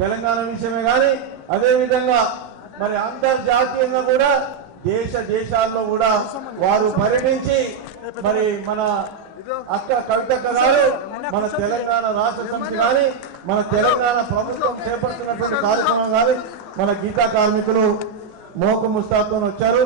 తెలంగాణ విషయమే కానీ అదేవిధంగా మరి అంతర్జాతీయంగా కూడా దేశాల్లో కూడా వారు పర్యటించి మరి మన అక్క కవితక్క గారు మన తెలంగాణ రాష్ట్ర సమితి కానీ మన తెలంగాణ ప్రభుత్వం చేపడుతున్నటువంటి కార్యక్రమం కానీ మన గీతా కార్మికులు మోకు ముస్తాతో వచ్చారు.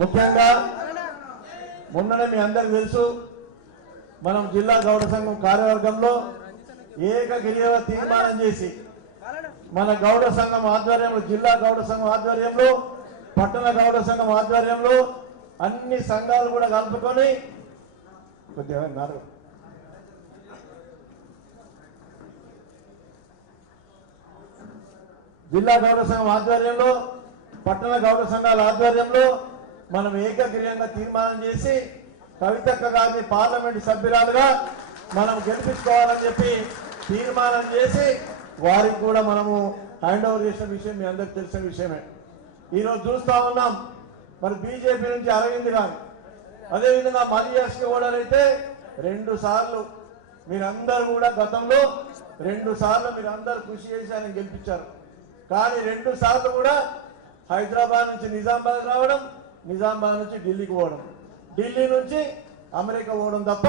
ముఖ్యంగా మొన్ననే మీ అందరికి తెలుసు మనం జిల్లా గౌడ సంఘం కార్యవర్గంలో ఏకగ్రీవ తీర్మానం చేసి మన గౌడ సంఘం ఆధ్వర్యంలో జిల్లా గౌడ సంఘం ఆధ్వర్యంలో పట్టణ గౌడ సంఘం ఆధ్వర్యంలో అన్ని సంఘాలు కూడా కలుపుకొని కొద్దిగా జిల్లా గౌడ సంఘం ఆధ్వర్యంలో పట్టణ గౌడ సంఘాల ఆధ్వర్యంలో మనం ఏకగ్రీవంగా తీర్మానం చేసి కవితక్క గారిని పార్లమెంటు సభ్యురాలుగా మనం గెలిపించుకోవాలని చెప్పి తీర్మానం చేసి వారికి కూడా మనము హ్యాండ్ ఓవర్ చేసిన విషయం మీ అందరికి తెలిసిన విషయమే. ఈరోజు చూస్తా ఉన్నాం మరి బీజేపీ నుంచి అరవింద్ గారు అదేవిధంగా మలియాస్కి ఓడరైతే 2 సార్లు మీరందరూ కూడా గతంలో 2 సార్లు మీరందరూ కృషి చేసి ఆయన గెలిపించారు. కానీ 2 సార్లు కూడా హైదరాబాద్ నుంచి నిజామాబాద్ రావడం, నిజామాబాద్ నుంచి ఢిల్లీకి పోవడం, ఢిల్లీ నుంచి అమెరికా పోవడం తప్ప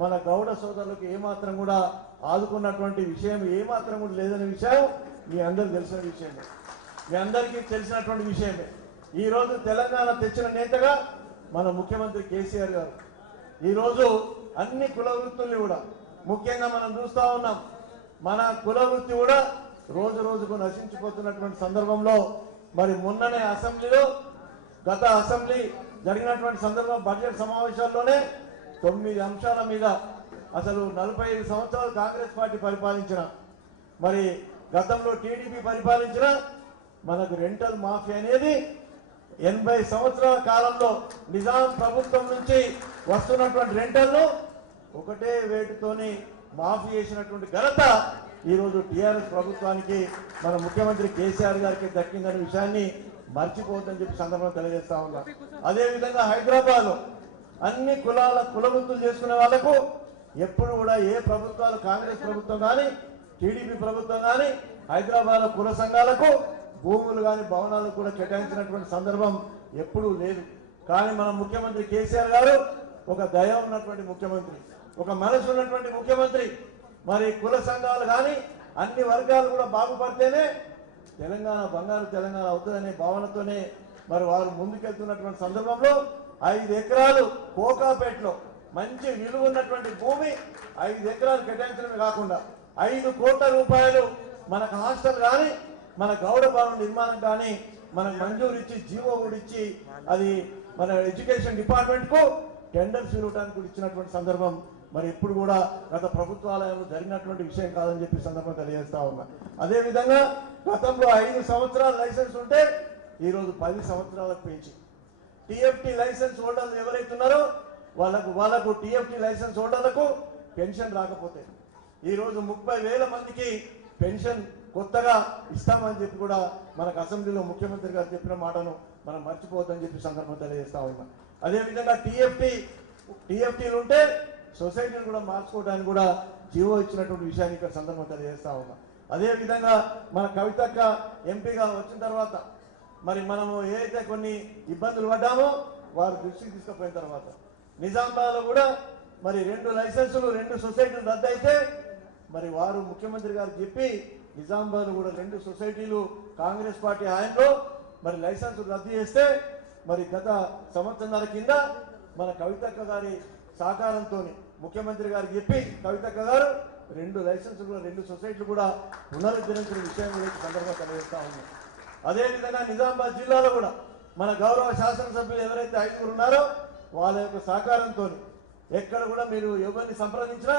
మన గౌడ సోదరులకు ఏమాత్రం కూడా ఆదుకున్నటువంటి విషయం ఏమాత్రం కూడా లేదనే విషయం మీ అందరికి తెలిసిన విషయమే, మీ అందరికీ తెలిసినటువంటి విషయమే. ఈరోజు తెలంగాణ తెచ్చిన నేతగా మన ముఖ్యమంత్రి కేసీఆర్ గారు ఈరోజు అన్ని కుల వృత్తుల్ని కూడా ముఖ్యంగా మనం చూస్తూ ఉన్నాం. మన కుల వృత్తి కూడా రోజు రోజుకు నశించిపోతున్నటువంటి సందర్భంలో మరి మొన్ననే అసెంబ్లీలో గత అసెంబ్లీ జరిగినటువంటి సందర్భం బడ్జెట్ సమావేశాల్లోనే 9 అంశాల మీద అసలు 45 సంవత్సరాలు కాంగ్రెస్ పార్టీ పరిపాలించిన మరి గతంలో టీడీపీ పరిపాలించిన మనకు రెంటల్ మాఫీ అనేది 80 సంవత్సరాల కాలంలో నిజాం ప్రభుత్వం నుంచి వస్తున్నటువంటి రెంటల్ను ఒకటే వేటుతోని మాఫీ చేసినటువంటి ఘనత ఈరోజు టీఆర్ఎస్ ప్రభుత్వానికి మన ముఖ్యమంత్రి కేసీఆర్ గారికి దక్కిందనే విషయాన్ని మర్చిపోవద్దని చెప్పి సందర్భంగా తెలియజేస్తా ఉన్నా. అదేవిధంగా హైదరాబాద్ అన్ని కుల వృత్తులు చేసుకునే వాళ్లకు ఎప్పుడు కూడా ఏ ప్రభుత్వాలు కాంగ్రెస్ ప్రభుత్వం కానీ టీడీపీ ప్రభుత్వం కానీ హైదరాబాద్ కుల సంఘాలకు భూములు కానీ భవనాలు కూడా కేటాయించినటువంటి సందర్భం ఎప్పుడూ లేదు. కానీ మన ముఖ్యమంత్రి కేసీఆర్ గారు ఒక దయ ఉన్నటువంటి ముఖ్యమంత్రి, ఒక మనసు ఉన్నటువంటి ముఖ్యమంత్రి. మరి కుల సంఘాలు కానీ అన్ని వర్గాలు కూడా బాగుపడితేనే తెలంగాణ బంగారు తెలంగాణ అవుతుందనే భావనతోనే మరి వారు ముందుకెళ్తున్నటువంటి సందర్భంలో 5 ఎకరాలు కోకాపేటలో మంచి విలువ ఉన్నటువంటి భూమి 5 ఎకరాలు కేటాయించడమే కాకుండా 5 కోట్ల రూపాయలు మనకు హాస్టల్ కానీ మన గౌడ భవన నిర్మాణం కానీ మనకు మంజూరు ఇచ్చి జీవో కూడా ఇచ్చి అది మన ఎడ్యుకేషన్ డిపార్ట్మెంట్ కు టెండర్స్ ఇవ్వడానికి కూడా ఇచ్చినటువంటి సందర్భం మరి ఎప్పుడు కూడా గత ప్రభుత్వాలయంలో జరిగినటువంటి విషయం కాదని చెప్పి సందర్భంగా తెలియజేస్తా ఉన్నా. అదేవిధంగా గతంలో 5 సంవత్సరాల లైసెన్స్ ఉంటే ఈరోజు 10 సంవత్సరాలకు పెంచి టీఎఫ్టీ లైసెన్స్ హోల్డర్లు ఎవరైతున్నారో వాళ్ళకు టీఎఫ్టీ లైసెన్స్ హోల్డర్లకు పెన్షన్ రాకపోతే ఈరోజు 30,000 మందికి పెన్షన్ కొత్తగా ఇస్తామని చెప్పి కూడా మనకు అసెంబ్లీలో ముఖ్యమంత్రి గారు చెప్పిన మాటను మనం మర్చిపోవద్దని చెప్పి సందర్భంగా తెలియజేస్తా ఉన్నాం. అదేవిధంగా టీఎఫ్టీలు ఉంటే సొసైటీని కూడా మార్చుకోవడానికి కూడా జీవో ఇచ్చినటువంటి విషయాన్ని ఇక్కడ సందర్భంగా తెలియజేస్తా ఉన్నాం. అదేవిధంగా మన కవితక్క ఎంపీగా వచ్చిన తర్వాత మరి మనము ఏదైతే కొన్ని ఇబ్బందులు పడ్డామో వారు దృష్టికి తీసుకుపోయిన తర్వాత నిజామాబాద్లో కూడా మరి 2 లైసెన్సులు 2 సొసైటీలు రద్దు అయితే మరి వారు ముఖ్యమంత్రి గారు చెప్పి నిజామాబాద్ కూడా 2 సొసైటీలు కాంగ్రెస్ పార్టీ హయాంలో మరి లైసెన్సులు రద్దు చేస్తే మరి గత సంవత్సరాల కింద మన కవితక్క గారి సహకారంతో ముఖ్యమంత్రి గారికి చెప్పి కవితక్క గారు 2 లైసెన్సులు 2 సొసైటీలు కూడా పునరుద్ధరించిన విషయం గురించి సందర్భంగా తెలియజేస్తా ఉన్నాం. అదేవిధంగా నిజామాబాద్ జిల్లాలో కూడా మన గౌరవ శాసనసభ్యులు ఎవరైతే 5 ఉన్నారో వాళ్ళ యొక్క సహకారంతో ఎక్కడ కూడా మీరు ఎవరిని సంప్రదించినా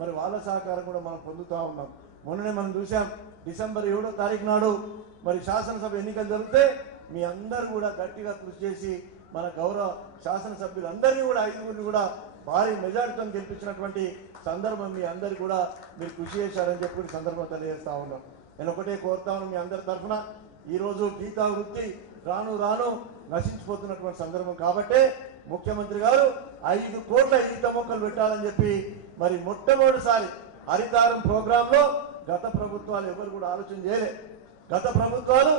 మరి వాళ్ళ సహకారం కూడా మనం పొందుతూ ఉన్నాం. మొన్ననే మనం చూసాం డిసెంబర్ 7వ తారీఖు నాడు మరి శాసనసభ ఎన్నికలు జరిగితే మీ అందరూ కూడా గట్టిగా కృషి చేసి మన గౌరవ శాసనసభ్యులందరినీ కూడా 5గురిని కూడా భారీ మెజారిటీతో గెలిపించినటువంటి సందర్భం మీ అందరు కూడా మీరు కృషి చేశారని చెప్పి సందర్భం తెలియజేస్తా ఉన్నాం. నేను ఒకటే కోరుతాను మీ అందరి తరఫున, ఈరోజు గీతా వృత్తి రాను రాను నశించిపోతున్నటువంటి సందర్భం కాబట్టి ముఖ్యమంత్రి గారు 5 కోట్ల ఈత మొక్కలు పెట్టాలని చెప్పి మరి మొట్టమొదటిసారి హరితారం ప్రోగ్రామ్ లో గత ప్రభుత్వాలు ఎవరు కూడా ఆలోచన చేయలే. గత ప్రభుత్వాలు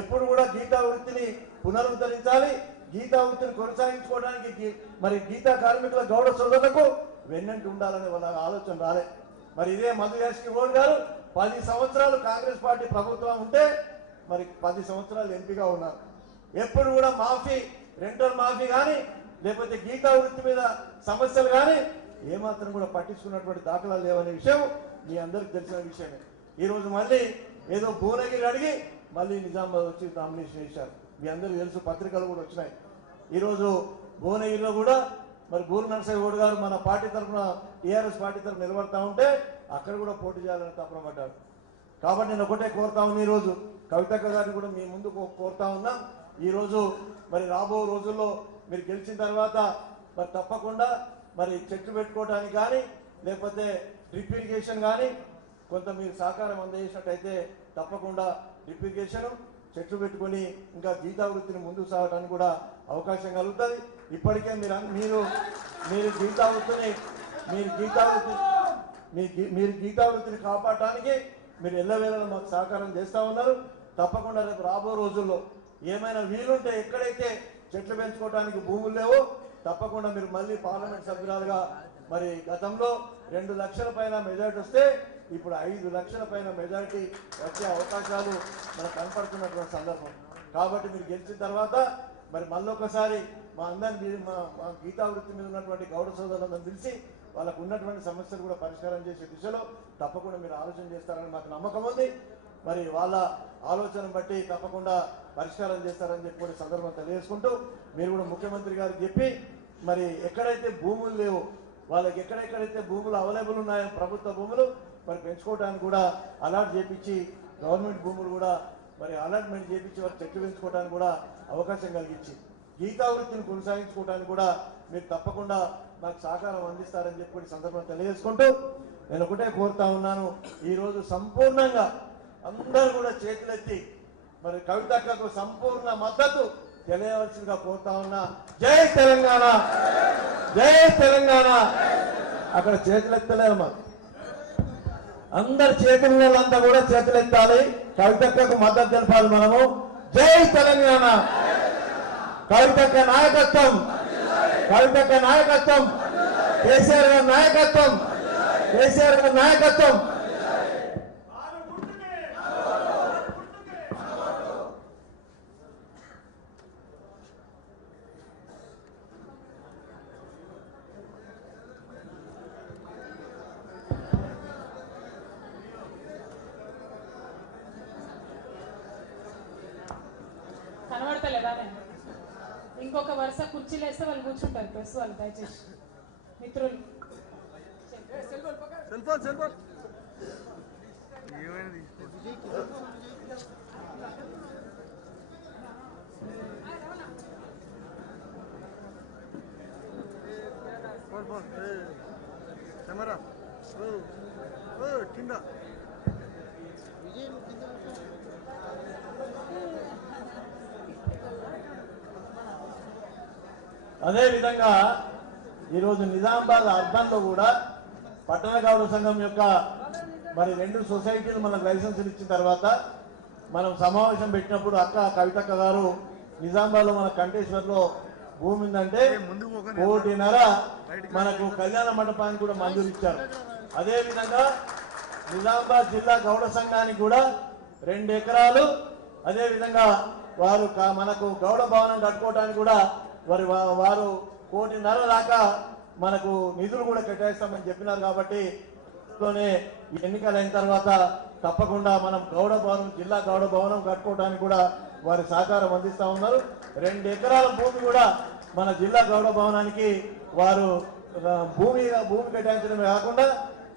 ఎప్పుడు కూడా గీతా వృత్తిని పునరుద్ధరించాలి, గీతా వృత్తిని కొనసాగించుకోవడానికి మరి గీతా కార్మికుల గౌడ సోదరులకు వెన్నంటి ఉండాలనే వాళ్ళ ఆలోచన రాలే. మరి ఇదే మధు యాష్కి గౌడ్ గారు 10 సంవత్సరాలు కాంగ్రెస్ పార్టీ ప్రభుత్వం ఉంటే మరి 10 సంవత్సరాలు ఎంపీగా ఉన్నారు. ఎప్పుడు కూడా మాఫీ, రెంటల్ మాఫీ కానీ లేకపోతే గీతా వృత్తి మీద సమస్యలు కానీ ఏమాత్రం కూడా పట్టించుకున్నటువంటి దాఖలాలు లేవనే విషయం మీ అందరికి తెలిసిన విషయమే. ఈరోజు మళ్ళీ ఏదో భువనగిరి అడిగి మళ్ళీ నిజామాబాద్ వచ్చి నామినేషన్ వేశారు. మీ అందరికీ తెలుసు, పత్రికలు కూడా వచ్చినాయి. ఈరోజు భువనగిరిలో కూడా మరి బూరు నరసింహ గౌడ్ గారు మన పార్టీ తరఫున టీఆర్ఎస్ పార్టీ తరఫున నిలబడతా ఉంటే అక్కడ కూడా పోటీ చేయాలని తప్పనపడ్డారు. కాబట్టి నేను ఒకటే కోరుతా ఉన్నా, ఈరోజు కవితక్క గారిని కూడా మీ ముందు కోరుతా ఉన్నా, ఈరోజు మరి రాబో రోజుల్లో మీరు గెలిచిన తర్వాత మరి తప్పకుండా మరి చెట్లు పెట్టుకోవడానికి కానీ లేకపోతే డ్రిప్ ఇరిగేషన్ కానీ కొంత మీరు సహకారం అందజేసినట్టయితే తప్పకుండా డ్రిప్ ఇరిగేషన్ చెట్లు పెట్టుకొని ఇంకా గీతా వృత్తిని ముందుకు సాగడానికి కూడా అవకాశం కలుగుతుంది. ఇప్పటికే మీరు గీతా వృత్తిని కాపాడటానికి మీరు ఎల్లవేళలా మాకు సహకారం చేస్తూ ఉన్నారు. తప్పకుండా రేపు రాబో రోజుల్లో ఏమైనా వీలుంటే ఎక్కడైతే చెట్లు పెంచుకోవడానికి భూములు లేవో తప్పకుండా మీరు మళ్ళీ పార్లమెంట్ సభ్యురాలుగా మరి గతంలో 2 లక్షల పైన మెజారిటీ వస్తే ఇప్పుడు 5 లక్షల పైన మెజారిటీ వచ్చే అవకాశాలు మనకు కనపడుతున్నటువంటి సందర్భం. కాబట్టి మీరు గెలిచిన తర్వాత మరి మళ్ళొకసారి మా అందరినీ మా గీతా వృత్తి మీద ఉన్నటువంటి గౌడ సోదరులందరినీ పిలిచి వాళ్ళకు ఉన్నటువంటి సమస్యలు కూడా పరిష్కారం చేసే దిశలో తప్పకుండా మీరు ఆలోచన చేస్తారని మాకు నమ్మకం ఉంది. మరి వాళ్ళ ఆలోచన బట్టి తప్పకుండా పరిష్కారం చేస్తారని చెప్పి కూడా సందర్భం తెలియజేసుకుంటూ మీరు కూడా ముఖ్యమంత్రి గారికి చెప్పి మరి ఎక్కడైతే భూములు లేవో వాళ్ళకి ఎక్కడెక్కడైతే భూములు అవైలబుల్ ఉన్నాయో ప్రభుత్వ భూములు మరి పెంచుకోవడానికి కూడా అలాట్ చేపించి గవర్నమెంట్ భూములు కూడా మరి అలాట్మెంట్ చేపించి వారు చెట్లు పెంచుకోవడానికి కూడా అవకాశం కలిగించి గీతా వృత్తిని కొనసాగించుకోవడానికి కూడా మీరు తప్పకుండా నాకు సహకారం అందిస్తారని చెప్పి సందర్భం తెలియజేసుకుంటూ నేను ఒకటే కోరుతా ఉన్నాను, ఈరోజు సంపూర్ణంగా అందరూ కూడా చేతులెత్తి మరి కవితక్కకు సంపూర్ణ మద్దతు తెలియవలసిందిగా కోరుతా ఉన్నా. జై తెలంగాణ, జై తెలంగాణ. అక్కడ చేతులెత్తలేరు, మాకు అందరు చేతులంతా కూడా చేతులెత్తాలి, కవితక్కకు మద్దతు తెలపాలి. మనము జై తెలంగాణ, కవితక్క నాయకత్వం, కవితక్క నాయకత్వం, కేసీఆర్ గారి నాయకత్వం, కేసీఆర్ గారి నాయకత్వం. కనబడతలేదా? ఇంకొక వరుస కుర్చీలు వేస్తే వాళ్ళు కూర్చుంటారు, ప్రెస్ వాళ్ళు. దయచేసి మిత్రులు కెమెరా కింద అదేవిధంగా ఈరోజు నిజామాబాద్ అర్బన్ లో కూడా పట్టణ గౌడ సంఘం యొక్క మరి 2 సొసైటీలు మనకు లైసెన్సులు ఇచ్చిన తర్వాత మనం సమావేశం పెట్టినప్పుడు అక్క కవితక్క గారు నిజామాబాద్ లో మన కంటేశ్వర్లో భూమి ఉందంటే 1.5 కోటి మనకు కళ్యాణ మండపానికి కూడా మంజూరు ఇచ్చారు. అదేవిధంగా నిజామాబాద్ జిల్లా గౌడ సంఘానికి కూడా 2 ఎకరాలు, అదేవిధంగా వారు మనకు గౌడ భవనం కట్టుకోవడానికి కూడా వారు 1.5 కోటి దాకా మనకు నిధులు కూడా కేటాయిస్తామని చెప్పినారు. కాబట్టి ఎన్నికలు అయిన తర్వాత తప్పకుండా మనం గౌడ భవనం, జిల్లా గౌడ భవనం కట్టుకోవడానికి కూడా వారి సహకారం అందిస్తా ఉన్నారు. 2 ఎకరాల భూమి కూడా మన జిల్లా గౌడ భవనానికి వారు భూమి కేటాయించడమే కాకుండా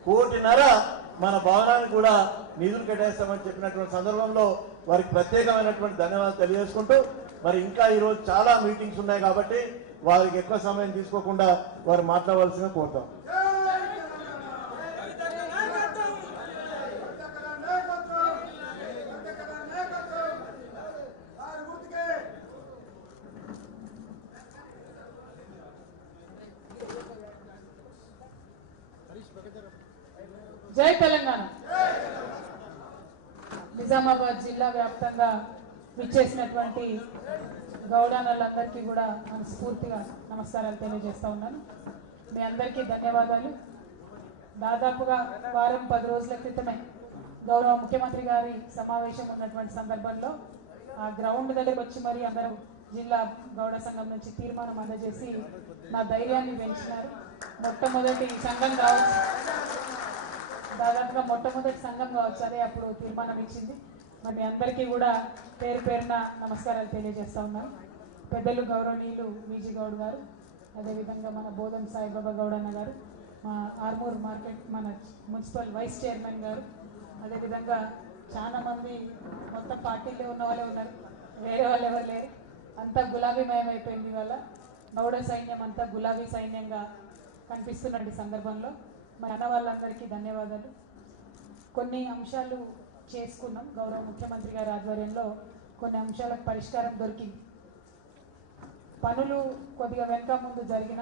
1.5 కోటి మన భవనానికి కూడా నిధులు కేటాయిస్తామని చెప్పినటువంటి సందర్భంలో వారికి ప్రత్యేకమైనటువంటి ధన్యవాదాలు తెలియజేసుకుంటూ మరి ఇంకా ఈరోజు చాలా మీటింగ్స్ ఉన్నాయి కాబట్టి వారికి ఎక్కువ సమయం తీసుకోకుండా వారు మాట్లాడవలసిన కోరుతాం. జై తెలంగాణ. నిజామాబాద్ జిల్లా వ్యాప్తంగా విచ్చేసినటువంటి గౌడానలందరికీ కూడా మనస్ఫూర్తిగా నమస్కారాలు తెలియజేస్తా ఉన్నాను. మీ అందరికీ ధన్యవాదాలు. దాదాపుగా వారం 10 రోజుల క్రితమే గౌరవ ముఖ్యమంత్రి గారి సమావేశం ఉన్నటువంటి సందర్భంలో ఆ గ్రౌండ్ దగ్గరకు వచ్చి మరి అందరూ జిల్లా గౌడ సంఘం నుంచి తీర్మానం అందజేసి నా ధైర్యాన్ని పెంచినారు. మొట్టమొదటి సంఘం కావచ్చు, దాదాపుగా మొట్టమొదటి సంఘం కావచ్చు, అదే అప్పుడు తీర్మానం ఇచ్చింది. మరి మీ అందరికీ కూడా పేరు పేరున నమస్కారాలు తెలియజేస్తా ఉన్నాను. పెద్దలు గౌరవనీయులు విజీ గౌడ్ గారు, అదేవిధంగా మన బోధం సాయిబాబా గౌడన్న గారు, మా ఆర్మూర్ మార్కెట్ మన మున్సిపల్ వైస్ చైర్మన్ గారు, అదేవిధంగా చాలా మంది మొత్తం పార్టీలో ఉన్న వాళ్ళే ఉన్నారు, వేరే వాళ్ళు ఎవరు లేరు. అంతా గులాబీమయం అయిపోయింది. వాళ్ళ గౌడ సైన్యం అంతా గులాబీ సైన్యంగా కనిపిస్తున్నటువంటి సందర్భంలో మన అన్న వాళ్ళందరికీ ధన్యవాదాలు. కొన్ని అంశాలు చేసుకున్నాం. గౌరవ ముఖ్యమంత్రి గారి ఆధ్వర్యంలో కొన్ని అంశాలకు పరిష్కారం దొరికింది. పనులు కొద్దిగా వెనక ముందు జరిగిన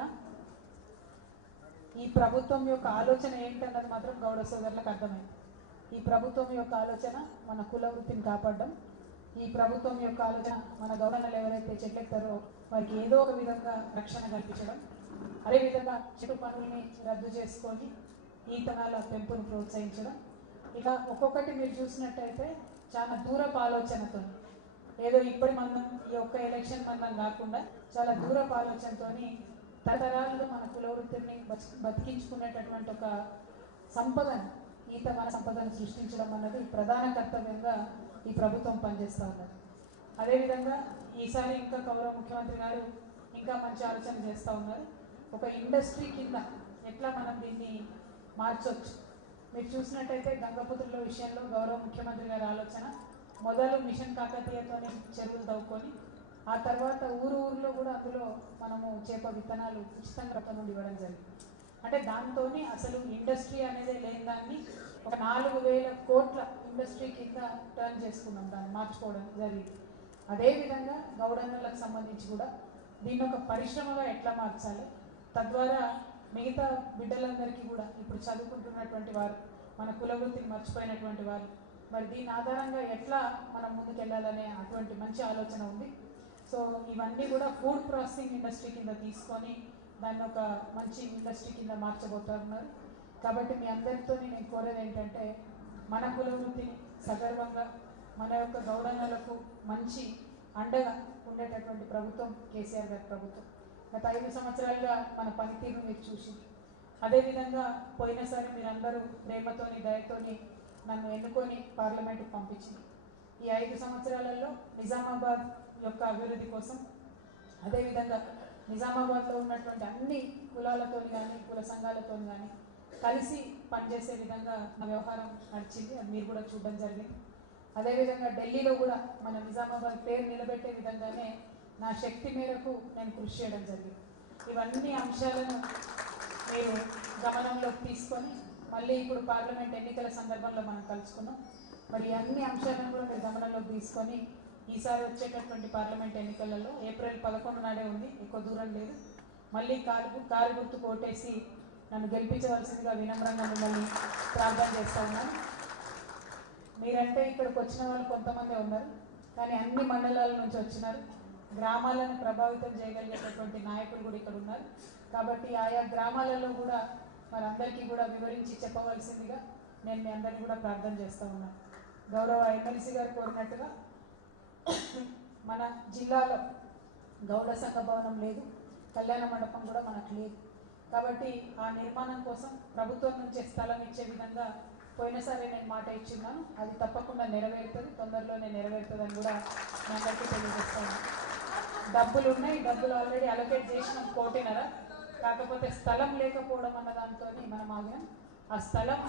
ఈ ప్రభుత్వం యొక్క ఆలోచన ఏంటన్నది మాత్రం గౌడ సోదరులకు అర్థమైంది. ఈ ప్రభుత్వం యొక్క ఆలోచన మన కుల వృత్తిని కాపాడడం, ఈ ప్రభుత్వం యొక్క ఆలోచన మన గౌడన్నలు ఎవరైతే చెట్లెక్తారో వారికి ఏదో ఒక విధంగా రక్షణ కల్పించడం, అదేవిధంగా చెడు పనుల్ని రద్దు చేసుకొని ఈతనాల పెంపును ప్రోత్సహించడం. ఇలా ఒక్కొక్కటి మీరు చూసినట్టయితే చాలా దూరపు ఆలోచనతో, ఏదో ఇప్పటి మందం ఈ ఒక్క ఎలక్షన్ మందం కాకుండా చాలా దూరపు ఆలోచనతో తరతరాలుగా మన కుల వృత్తిని బతికించుకునేటటువంటి ఒక సంపదను, ఈతమాన సంపదను సృష్టించడం అన్నది ప్రధాన కర్తవ్యంగా ఈ ప్రభుత్వం పనిచేస్తూ ఉన్నది. అదేవిధంగా ఈసారి ఇంకా గౌరవ ముఖ్యమంత్రి గారు ఇంకా మంచి ఆలోచన చేస్తూ ఉన్నారు. ఒక ఇండస్ట్రీ కింద ఎట్లా మనం దీన్ని మార్చవచ్చు. మీరు చూసినట్టయితే గంగపుత్రుల విషయంలో గౌరవ ముఖ్యమంత్రి గారి ఆలోచన మొదలు మిషన్ కాకతీయతోనే చెరువులు తవ్వుకొని ఆ తర్వాత ఊరులో కూడా అందులో మనము చేప విత్తనాలు ఉచితంగా రకం నుండి ఇవ్వడం జరిగింది. అంటే దాంతో అసలు ఇండస్ట్రీ అనేది లేని దాన్ని ఒక 4,000 కోట్ల ఇండస్ట్రీ కింద టర్న్ చేసుకున్నాం, దాన్ని మార్చుకోవడం జరిగింది. అదేవిధంగా గౌడన్నలకు సంబంధించి కూడా దీన్ని ఒక పరిశ్రమగా ఎట్లా మార్చాలి, తద్వారా మిగతా బిడ్డలందరికీ కూడా ఇప్పుడు చదువుకుంటున్నటువంటి వారు, మన కుల వృత్తిని మర్చిపోయినటువంటి వారు, మరి దీని ఆధారంగా ఎట్లా మనం ముందుకెళ్ళాలనే అటువంటి మంచి ఆలోచన ఉంది. సో ఇవన్నీ కూడా ఫుడ్ ప్రాసెసింగ్ ఇండస్ట్రీ కింద తీసుకొని దాన్ని ఒక మంచి ఇండస్ట్రీ కింద మార్చబోతున్నారు. కాబట్టి మీ అందరితో నేను కోరేది ఏంటంటే మన కుల వృత్తిని సగర్వంగా మన యొక్క గౌడన్నలకు మంచి అండగా ఉండేటటువంటి ప్రభుత్వం కేసీఆర్ గారి ప్రభుత్వం. గత 5 సంవత్సరాలుగా మన పనితీరును మీరు చూసి, అదేవిధంగా పోయినసారి మీరందరూ ప్రేమతోని దయతోని నన్ను ఎన్నుకొని పార్లమెంటుకు పంపించింది. ఈ 5 సంవత్సరాలలో నిజామాబాద్ యొక్క అభివృద్ధి కోసం, అదేవిధంగా నిజామాబాద్లో ఉన్నటువంటి అన్ని కులాలతో కానీ కుల సంఘాలతో కానీ కలిసి పనిచేసే విధంగా నా వ్యవహారం నడిచింది. అది మీరు కూడా చూడడం జరిగింది. అదేవిధంగా ఢిల్లీలో కూడా మన నిజామాబాద్ పేరు నిలబెట్టే విధంగానే నా శక్తి మేరకు నేను కృషి చేయడం జరిగింది. ఇవన్నీ అంశాలను మీరు గమనంలోకి తీసుకొని మళ్ళీ ఇప్పుడు పార్లమెంట్ ఎన్నికల సందర్భంలో మనం కలుసుకున్నాం. మరి అన్ని అంశాలను కూడా మీరు గమనంలోకి తీసుకొని ఈసారి వచ్చేటటువంటి పార్లమెంట్ ఎన్నికలలో ఏప్రిల్ 11 నాడే ఉంది, ఎక్కువ దూరం లేదు. మళ్ళీ కారు గుర్తు కోటేసి నన్ను గెలిపించవలసిందిగా వినమ్రంగా మిమ్మల్ని ప్రార్థన చేస్తూ ఉన్నాను. మీరంటే ఇక్కడికి వచ్చిన వాళ్ళు కొంతమంది ఉన్నారు, కానీ అన్ని మండలాల నుంచి వచ్చినారు. గ్రామాలను ప్రభావితం చేయగలిగేటటువంటి నాయకులు కూడా ఇక్కడ ఉన్నారు. కాబట్టి ఆయా గ్రామాలలో కూడా మరి అందరికీ కూడా వివరించి చెప్పవలసిందిగా నేను మీ అందరినీ కూడా ప్రార్థన చేస్తూ ఉన్నాను. గౌరవ ఎమ్మెల్సీ గారు కోరినట్టుగా మన జిల్లాలో గౌడ సంఘ భవనం లేదు, కళ్యాణ మండపం కూడా మనకు లేదు. కాబట్టి ఆ నిర్మాణం కోసం ప్రభుత్వం నుంచి స్థలం ఇచ్చే విధంగా పోయినసారి నేను మాట ఇచ్చున్నాను. అది తప్పకుండా నెరవేరుతుంది, తొందరలోనే నెరవేరుతుందని కూడా మీ అందరికీ తెలియజేస్తాను. డబ్బులు ఉన్నాయి, డబ్బులు ఆల్రెడీ అలొకేట్ చేసినాం 1.5. కాకపోతే స్థలం లేకపోవడం అన్న దాంతో మనం ఆగాం. ఆ స్థలం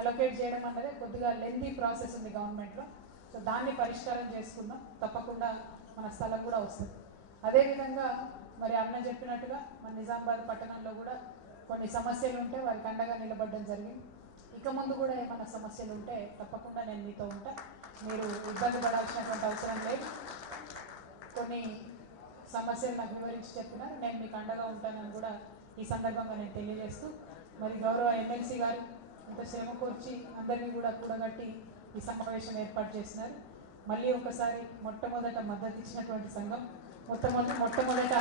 అలొకేట్ చేయడం అన్నది కొద్దిగా లెందీ ప్రాసెస్ ఉంది గవర్నమెంట్లో. సో దాన్ని పరిష్కారం చేసుకుందాం. తప్పకుండా మన స్థలం కూడా వస్తుంది. అదేవిధంగా మరి అన్న చెప్పినట్టుగా మన నిజామాబాద్ పట్టణంలో కూడా కొన్ని సమస్యలు ఉంటే వారికి అండగా నిలబడడం జరిగింది. ఇక ముందు కూడా ఏమైనా సమస్యలు ఉంటే తప్పకుండా నేను మీతో ఉంటా. మీరు ఇబ్బంది పడాల్సినటువంటి అవసరం లేదు. కొన్ని సమస్యలు నాకు వివరించి చెప్పినారు, నేను మీకు అండగా ఉంటానని కూడా ఈ సందర్భంగా నేను తెలియజేస్తూ, మరి గౌరవ ఎమ్మెల్సీ గారు ఇంత శ్రమ కోర్చి అందరినీ కూడా కూడగట్టి ఈ సమావేశం ఏర్పాటు చేసినారు. మళ్ళీ ఒకసారి మొట్టమొదట మద్దతు ఇచ్చినటువంటి సంఘం, మొట్టమొదట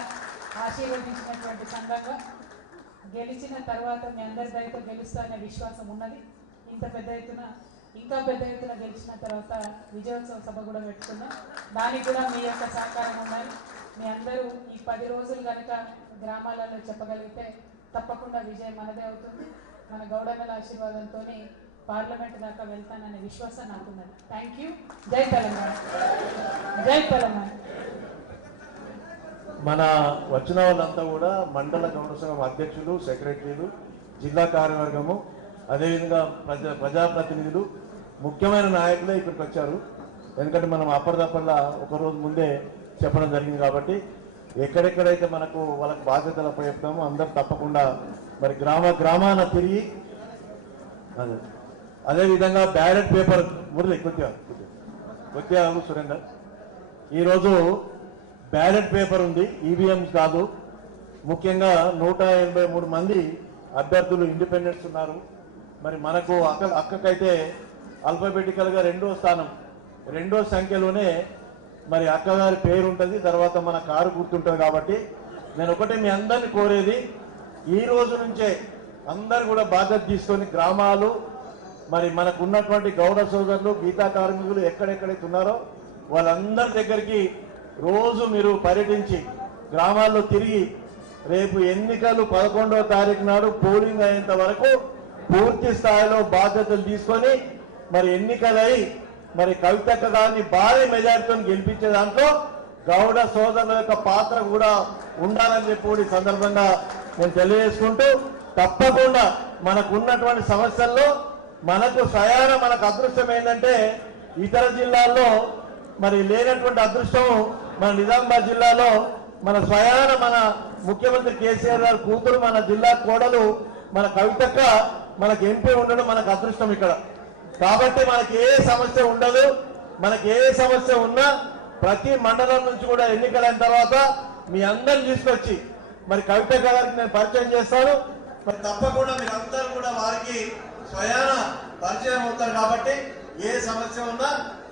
ఆశీర్వదించినటువంటి సంఘంగా గెలిచిన తర్వాత మీ అందరి దయతో గెలుస్తా అనే విశ్వాసం ఉన్నది. ఇంత పెద్ద ఎత్తున ఇంకా పెద్ద ఎత్తున గెలిచిన తర్వాత విజయోత్సవ సభ కూడా పెట్టుకున్నాం. దానికి కూడా మీ యొక్క సహకారం ఉన్నది. మీ అందరూ ఈ 10 రోజులు కనుక గ్రామాలలో చెప్పగలిగితే తప్పకుండా విజయం మనదే అవుతుంది. మన గౌడన్నల ఆశీర్వాదంతో పార్లమెంట్ దాకా వెళ్తాననే విశ్వాసం నాకున్నది. Thank you. జై తెలంగాణ, జై తెలంగాణ. మన వచ్చిన వాళ్ళంతా కూడా మండల గౌడ సంఘం అధ్యక్షులు, సెక్రటరీలు, జిల్లా కార్యవర్గము, అదేవిధంగా ప్రజాప్రతినిధులు, ముఖ్యమైన నాయకులే ఇక్కడికి వచ్చారు. ఎందుకంటే మనం అప్పటిదప్పటిలా ఒకరోజు ముందే చెప్పడం జరిగింది కాబట్టి ఎక్కడెక్కడైతే మనకు వాళ్ళకి బాధ్యతలు అప్పచెప్తామో అందరూ తప్పకుండా మరి గ్రామాన తిరిగి అదేవిధంగా బ్యాలెట్ పేపర్ మురళి కొద్దిగా సురేందర్, ఈరోజు బ్యాలెట్ పేపర్ ఉంది, ఈవీఎంస్ కాదు. ముఖ్యంగా 183 మంది అభ్యర్థులు ఇండిపెండెంట్స్ ఉన్నారు. మరి మనకు అక్కకైతే ఆల్ఫాబెటికల్గా 2వ స్థానం, 2వ సంఖ్యలోనే మరి అక్కగారి పేరు ఉంటుంది, తర్వాత మన కారు గుర్తుంటుంది. కాబట్టి నేను ఒకటే మీ అందరిని కోరేది, ఈ రోజు నుంచే అందరు కూడా బాధ్యత తీసుకొని గ్రామాలు మరి మనకు ఉన్నటువంటి గౌడ సోదరులు, గీతా కార్మికులు ఎక్కడెక్కడైతే ఉన్నారో వాళ్ళందరి దగ్గరికి రోజు మీరు పర్యటించి గ్రామాల్లో తిరిగి రేపు ఎన్నికలు 11వ తారీఖు నాడు పోలింగ్ అయ్యేంత వరకు పూర్తి స్థాయిలో బాధ్యతలు తీసుకొని మరి ఎన్నికలై మరి కవితక్క గారిని భారీ మెజారిటీతో గెలిపించే దాంట్లో గౌడ సోదరుల యొక్క పాత్ర కూడా ఉండాలని చెప్పి ఈ సందర్భంగా నేను తెలియజేసుకుంటూ, తప్పకుండా మనకు ఉన్నటువంటి సమస్యల్లో మనకు స్వయాన మనకు అదృష్టం ఏంటంటే ఇతర జిల్లాల్లో మరి లేనటువంటి అదృష్టం మన నిజామాబాద్ జిల్లాలో మన స్వయాన మన ముఖ్యమంత్రి కేసీఆర్ గారి కూతురు, మన జిల్లా కోడలు, మన కవితక్క మనకు ఎంపీ ఉండడం మనకు అదృష్టం ఇక్కడ. కాబట్టి మనకి ఏ సమస్య ఉండదు. మనకి ఏ సమస్య ఉన్నా ప్రతి మండలం నుంచి కూడా ఎన్నికలైన తర్వాత మీ అందరిని తీసుకొచ్చి మరి కవితక్క గారికి నేను పరిచయం చేస్తాను. మరి తప్పకుండా మీరు అందరూ కూడా వారికి స్వయాన పరిచయం అవుతారు. కాబట్టి ఏ సమస్య ఉన్నా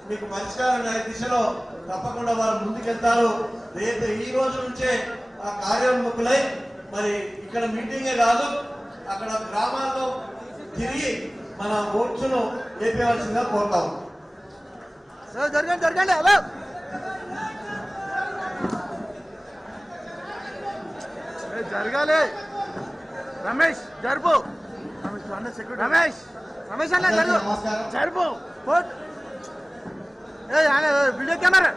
మీకు పరిష్కారం అయ్యే దిశలో తప్పకుండా వారు ముందుకెళ్తారు. రేపు ఈ రోజు నుంచే ఆ కార్యోన్ముఖులై మరి ఇక్కడ మీటింగే కాదు, అక్కడ గ్రామాల్లో తిరిగి మన ఓట్స్ను వేపేయాల్సిందిగా కోరుతాము. జరగండి జరగాలి. రమేష్ జరుపు, రమేష్ అన్న జరుపు, వీడియో కెమెరా